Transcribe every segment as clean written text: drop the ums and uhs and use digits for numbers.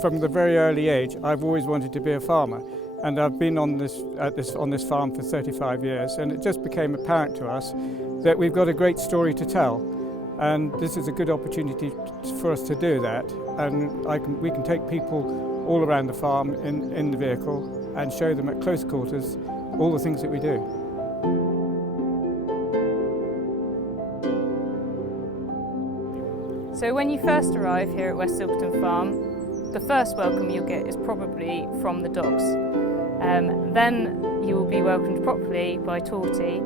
from the very early age, I've always wanted to be a farmer, and I've been on this farm for 35 years, and it just became apparent to us that we've got a great story to tell, and this is a good opportunity for us to do that. And we can take people all around the farm in the vehicle and show them at close quarters all the things that we do. So when you first arrive here at West Silverton Farm, the first welcome you'll get is probably from the dogs. Then you will be welcomed properly by Torty.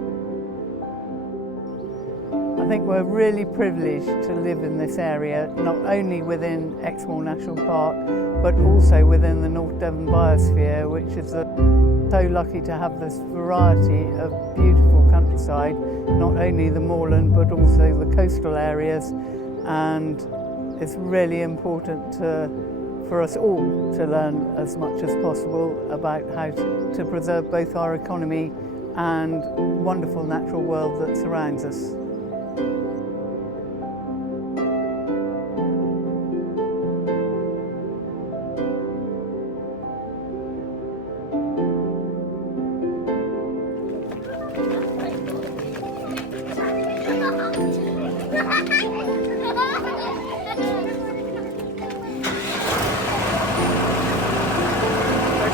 I think we're really privileged to live in this area, not only within Exmoor National Park, but also within the North Devon Biosphere, which is so lucky to have this variety of beautiful countryside, not only the moorland, but also the coastal areas. And it's really important for us all to learn as much as possible about how to preserve both our economy and wonderful natural world that surrounds us.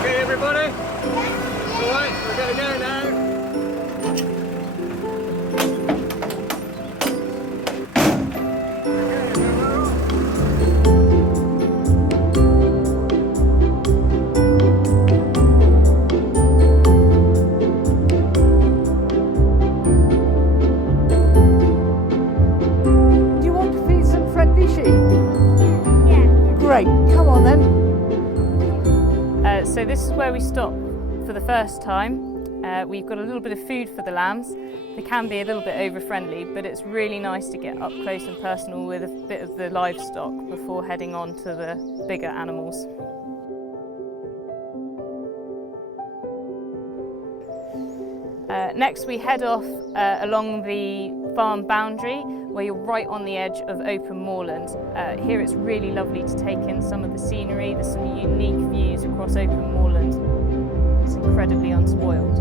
Okay, everybody? All right, we're going to go now. Do you want to feed some friendly sheep? Yeah. Great, come on then. So this is where we stop for the first time. We've got a little bit of food for the lambs. They can be a little bit over-friendly, but it's really nice to get up close and personal with a bit of the livestock before heading on to the bigger animals. Next we head off along the farm boundary, where you're right on the edge of open moorland. Here it's really lovely to take in some of the scenery. There's some unique views across open moorland. It's incredibly unspoiled.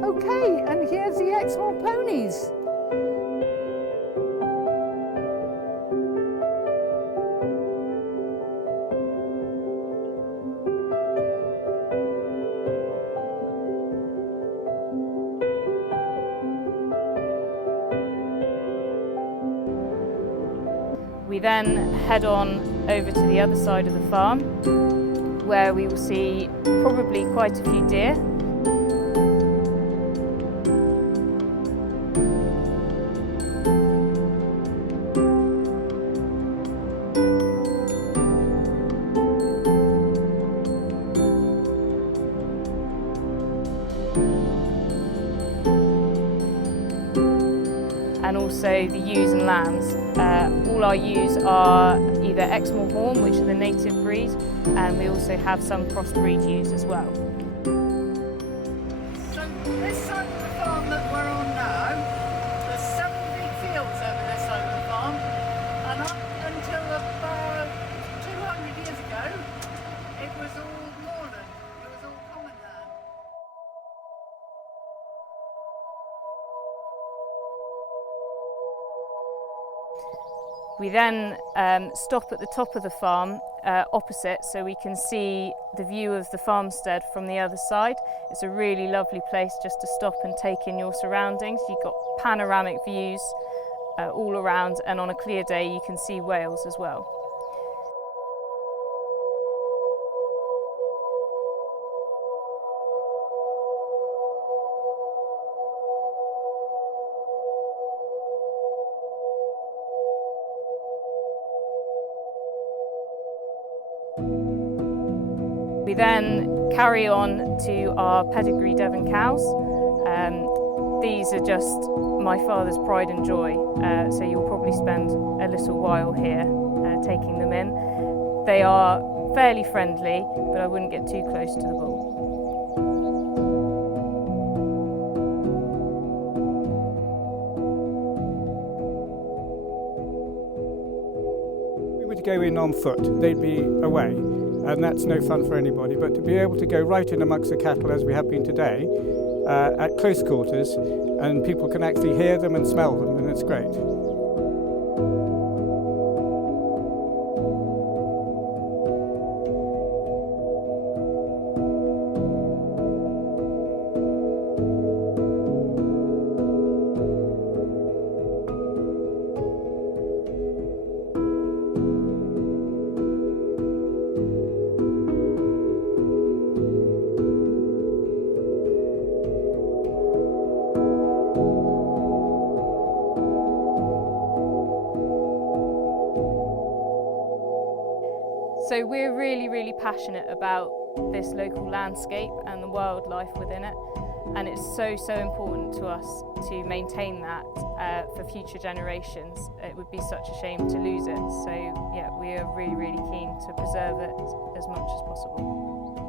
Okay, and here's the Exmoor ponies. We then head on over to the other side of the farm, where we will see probably quite a few deer. And also the ewes and lambs. All our ewes are either Exmoor Horn, which are the native breed, and we also have some crossbreed ewes as well. So this side of the farm that we're on now, there's 7 big fields over this side of the farm, and up until about 200 years ago, it was all moorland. It was all common land. We then stop at the top of the farm opposite, so we can see the view of the farmstead from the other side. It's a really lovely place just to stop and take in your surroundings. You've got panoramic views all around, and on a clear day you can see Wales as well. We then carry on to our pedigree Devon cows. These are just my father's pride and joy, so you'll probably spend a little while here taking them in. They are fairly friendly, but I wouldn't get too close to the bull. If we were to go in on foot, they'd be away, and that's no fun for anybody. But to be able to go right in amongst the cattle, as we have been today, at close quarters, and people can actually hear them and smell them, and it's great. So we're really passionate about this local landscape and the wildlife within it, and it's so important to us to maintain that for future generations. It would be such a shame to lose it, so yeah, we are really keen to preserve it as much as possible.